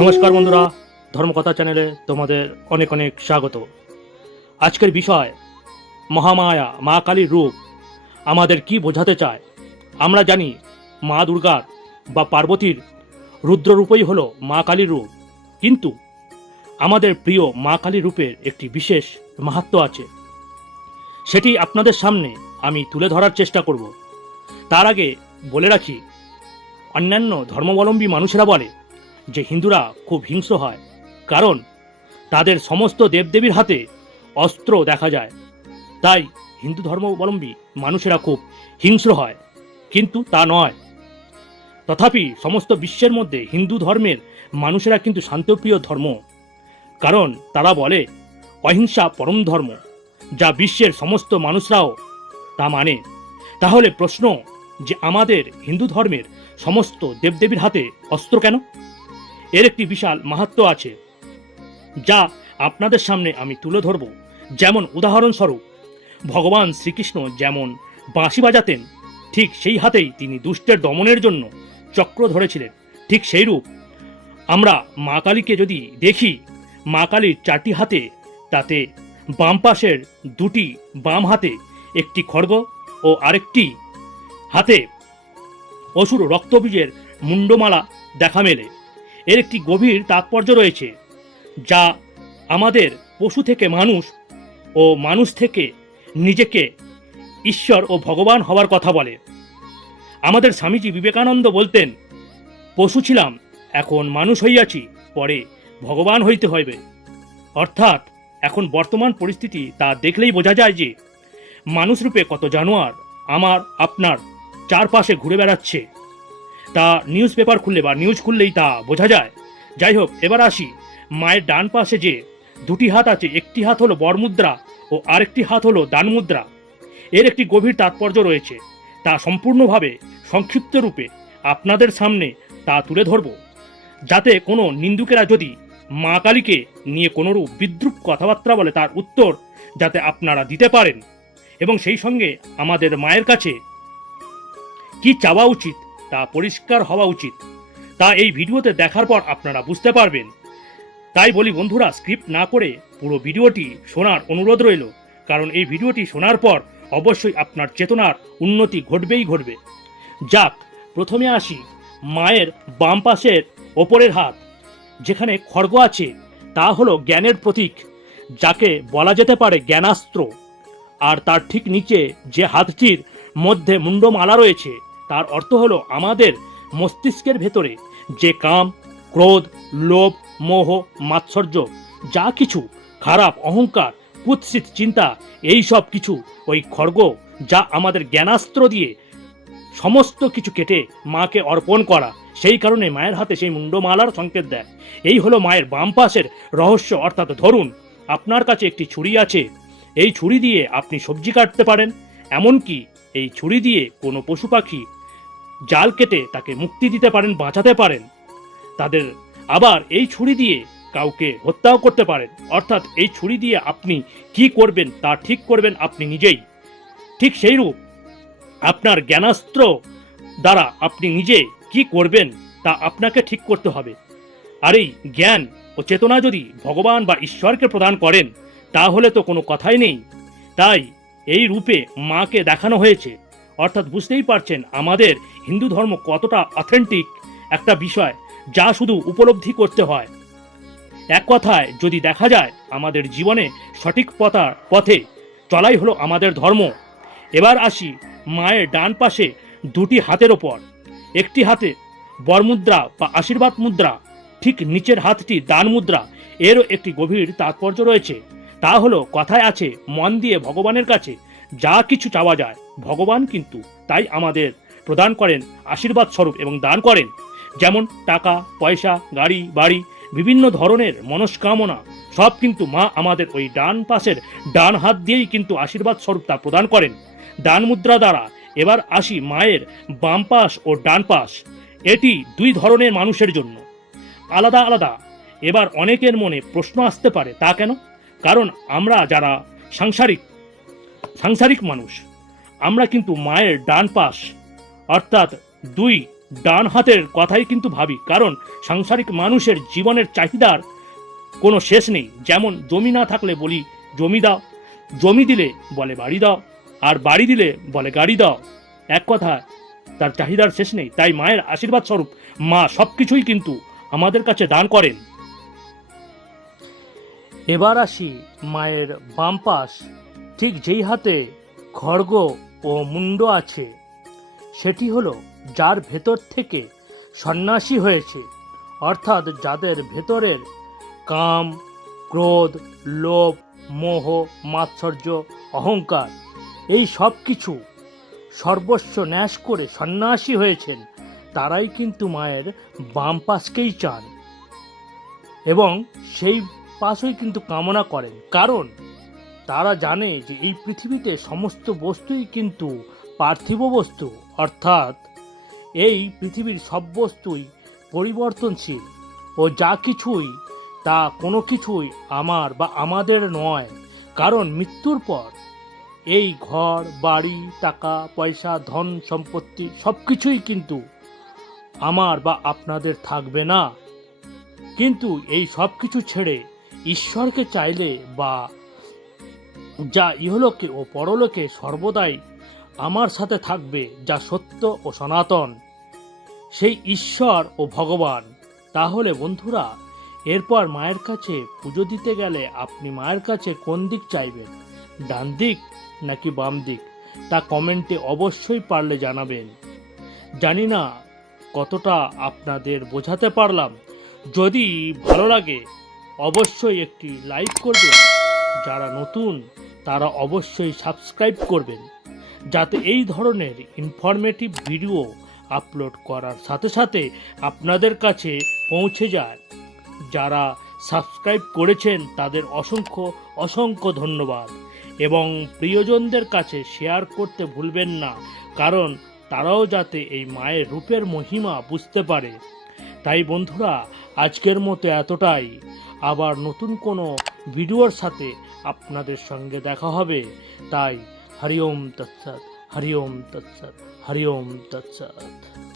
নমস্কার বন্ধুরা, ধর্মকথা চ্যানেলে তোমাদের অনেক অনেক স্বাগত। আজকের বিষয়, মহামায়া, মা কালীর রূপ, আমাদের কি বোঝাতে চায়? আমরা জানি মা দুর্গার বা পার্বতীর রুদ্ররূপই হলো মা কালীর রূপ। কিন্তু আমাদের প্রিয় মা কালী রূপের একটি বিশেষ মাহাত্ম আছে। সেটি আপনাদের সামনে আমি তুলে ধরার চেষ্টা করব। তার আগে বলে রাখি, অন্যান্য ধর্মাবলম্বী মানুষেরা বলে যে হিন্দুরা খুব হিংস্র হয়, কারণ তাদের সমস্ত দেবদেবীর হাতে অস্ত্র দেখা যায়। তাই হিন্দু ধর্মাবলম্বী মানুষেরা খুব হিংস্র হয়, কিন্তু তা নয়। তথাপি সমস্ত বিশ্বের মধ্যে হিন্দু ধর্মের মানুষেরা কিন্তু শান্তপ্রিয় ধর্ম, কারণ তারা বলে, অহিংসা পরম ধর্ম, যা বিশ্বের সমস্ত মানুষরাও তা মানে। তাহলে প্রশ্ন যে আমাদের হিন্দু ধর্মের সমস্ত দেবদেবীর হাতে অস্ত্র কেন? এর একটি বিশাল মাহাত্ম আছে, যা আপনাদের সামনে আমি তুলে ধরব। যেমন উদাহরণস্বরূপ, ভগবান শ্রীকৃষ্ণ যেমন বাঁশি বাজাতেন, ঠিক সেই হাতেই তিনি দুষ্টের দমনের জন্য চক্র ধরেছিলেন। ঠিক সেই রূপ আমরা মা কালীকে যদি দেখি, মা কালীর চারটি হাতে, তাতে বাম পাশের দুটি বাম হাতে একটি খড়গ ও আরেকটি হাতে অসুর রক্তবীজের মুন্ডমালা দেখা মেলে। এর একটি গভীর তাৎপর্য রয়েছে, যা আমাদের পশু থেকে মানুষ ও মানুষ থেকে নিজেকে ঈশ্বর ও ভগবান হওয়ার কথা বলে। আমাদের স্বামীজি বিবেকানন্দ বলতেন, পশু ছিলাম, এখন মানুষ হইয়াছি, পরে ভগবান হইতে হইবে। অর্থাৎ এখন বর্তমান পরিস্থিতি তা দেখলেই বোঝা যায় যে মানুষরূপে কত জানোয়ার আমার আপনার চারপাশে ঘুরে বেড়াচ্ছে। তা নিউজ পেপার খুললে বা নিউজ খুললেই তা বোঝা যায়। যাই হোক, এবার আসি মায়ের ডান পাশে যে দুটি হাত আছে, একটি হাত হলো বরমুদ্রা ও আরেকটি হাত হলো দান মুদ্রা। এর একটি গভীর তাৎপর্য রয়েছে, তা সম্পূর্ণভাবে সংক্ষিপ্ত রূপে আপনাদের সামনে তা তুলে ধরব। যাতে কোনো নিন্দুকেরা যদি মা কালীকে নিয়ে কোনোরূপ বিদ্রুপ কথাবার্তা বলে, তার উত্তর যাতে আপনারা দিতে পারেন। এবং সেই সঙ্গে আমাদের মায়ের কাছে কি চাওয়া উচিত তা পরিষ্কার হওয়া উচিত। তা এই ভিডিওতে দেখার পর আপনারা বুঝতে পারবেন। তাই বলি বন্ধুরা, স্ক্রিপ্ট না করে পুরো ভিডিওটি শোনার অনুরোধ রইল। কারণ এই ভিডিওটি শোনার পর অবশ্যই আপনার চেতনার উন্নতি ঘটবেই ঘটবে। যাক, প্রথমে আসি মায়ের বাম পাশের ওপরের হাত, যেখানে খড়গ আছে, তা হলো জ্ঞানের প্রতীক, যাকে বলা যেতে পারে জ্ঞানাস্ত্র। আর তার ঠিক নিচে যে হাতটির মধ্যে মুন্ডমালা রয়েছে তার অর্থ হলো আমাদের মস্তিষ্কের ভেতরে যে কাম, ক্রোধ, লোভ, মোহ, মাৎসর্য, যা কিছু, খারাপ, অহংকার, কুৎসিত চিন্তা, এই সব কিছু, ওই খড়গ, যা আমাদের জ্ঞানাস্ত্র দিয়ে সমস্ত কিছু কেটে মাকে অর্পণ করা, সেই কারণে মায়ের হাতে সেই মুন্ডমালার সংকেত দেয়। এই হলো মায়ের বাম পাশের রহস্য, অর্থাৎ ধরুন, আপনার কাছে একটি ছুরি আছে, এই ছুরি দিয়ে আপনি সবজি কাটতে পারেন, এমনকি এই ছুরি দিয়ে কোনো পশু পাখি জাল কেটে তাকে মুক্তি দিতে পারেন, বাঁচাতে পারেন। তাদের আবার এই ছুরি দিয়ে কাউকে হত্যাও করতে পারেন। অর্থাৎ এই ছুরি দিয়ে আপনি কি করবেন তা ঠিক করবেন আপনি নিজেই। ঠিক সেই রূপ। আপনার জ্ঞানাস্ত্র দ্বারা আপনি নিজে কি করবেন তা আপনাকে ঠিক করতে হবে। আর এই জ্ঞান ও চেতনা যদি ভগবান বা ঈশ্বরকে প্রদান করেন, তাহলে তো কোনো কথাই নেই। তাই এই রূপে মাকে দেখানো হয়েছে। অর্থাৎ বুঝতেই পারছেন আমাদের হিন্দু ধর্ম কতটা অথেন্টিক একটা বিষয় যা শুধু উপলব্ধি করতে হয়। এক কথায় যদি দেখা যায় আমাদের জীবনে সঠিক পথার পথে চলাই হলো আমাদের ধর্ম, এবার আসি মায়ের ডান পাশে দুটি হাতের ওপর। একটি হাতে বরমুদ্রা বা আশীর্বাদ মুদ্রা, ঠিক নিচের হাতটি দান মুদ্রা, এরও একটি গভীর তাৎপর্য রয়েছে। তা হলো কথায় আছে, মন দিয়ে ভগবানের কাছে যা কিছু চাওয়া যায়, ভগবান কিন্তু তাই আমাদের প্রদান করেন, আশীর্বাদ স্বরূপ এবং দান করেন। যেমন টাকা, পয়সা, গাড়ি, বাড়ি, বিভিন্ন ধরনের মনস্কামনা, সব কিন্তু মা আমাদের ওই ডান পাশের ডান হাত দিয়েই কিন্তু আশীর্বাদ স্বরূপ তা প্রদান করেন। দান মুদ্রা দ্বারা এবার আসি মায়ের বাম পাশ ও ডান পাশ। এটি দুই ধরনের মানুষের জন্য। আলাদা আলাদা। এবার অনেকের মনে প্রশ্ন আসতে পারে, তা কেন? কারণ আমরা যারা সাংসারিক সাংসারিক মানুষ। আমরা কিন্তু মায়ের ডান পাশ, অর্থাৎ দুই ডান হাতের কথাই কিন্তু ভাবি, কারণ সাংসারিক মানুষের জীবনের চাহিদার কোনো শেষ নেই। যেমন জমি না থাকলে বলি, জমি দাও, জমি দিলে বলে বাড়ি দাও, আর বাড়ি দিলে বলে গাড়ি দাও। এক কথা, তার চাহিদার শেষ নেই। তাই মায়ের আশীর্বাদ স্বরূপ মা সব কিছুই কিন্তু আমাদের কাছে দান করেন। এবার আসি মায়ের বাম পাশ ঠিক যেই হাতে খড়গ ও মুন্ড আছে, সেটি হলো যার ভেতর থেকে সন্ন্যাসী হয়েছে, অর্থাৎ যাদের ভেতরের কাম, ক্রোধ, লোভ, মোহ, মাৎসর্য, অহংকার, এই সব কিছু সর্বস্ব ন্যাস করে সন্ন্যাসী হয়েছেন, তারাই কিন্তু মায়ের বাম পাশকেই চান এবং সেই পাশই কিন্তু কামনা করেন। কারণ তারা জানে যে এই পৃথিবীতে সমস্ত বস্তুই কিন্তু পার্থিব বস্তু, অর্থাৎ এই পৃথিবীর সব বস্তুই পরিবর্তনশীল ও যা কিছুই তা কোনো কিছুই আমার বা আমাদের নয়, কারণ মৃত্যুর পর এই ঘর, বাড়ি, টাকা, পয়সা, ধন, সম্পত্তি সব কিছুই কিন্তু আমার বা আপনাদের থাকবে না। কিন্তু এই সব কিছু ছেড়ে ঈশ্বরকে চাইলে বা যা ইহলোকে ও পরলোকে সর্বদাই আমার সাথে থাকবে, যা সত্য ও সনাতন। সেই ঈশ্বর ও ভগবান। তাহলে বন্ধুরা, এরপর মায়ের কাছে পুজো দিতে গেলে আপনি মায়ের কাছে কোন দিক চাইবেন? ডান দিক নাকি বাম দিক? তা কমেন্টে অবশ্যই পারলে জানাবেন। জানি না কতটা আপনাদের বোঝাতে পারলাম। যদি ভালো লাগে, অবশ্যই একটি লাইক করবেন। যারা নতুন তারা অবশ্যই সাবস্ক্রাইব করবেন, যাতে এই ধরনের ইনফরমেটিভ ভিডিও আপলোড করার সাথে সাথে আপনাদের কাছে পৌঁছে যায়। যারা সাবস্ক্রাইব করেছেন, তাদের অসংখ্য অসংখ্য ধন্যবাদ। এবং প্রিয়জনদের কাছে শেয়ার করতে ভুলবেন না, কারণ তারাও যাতে এই মায়ের রূপের মহিমা বুঝতে পারে। তাই বন্ধুরা, আজকের মতো এতটাই। আবার নতুন কোনো ভিডিওর সাথে আপনাদের সঙ্গে দেখা হবে। তাই হরিওম তৎসৎ হরিওম তৎসৎ হরিওম তৎসৎ।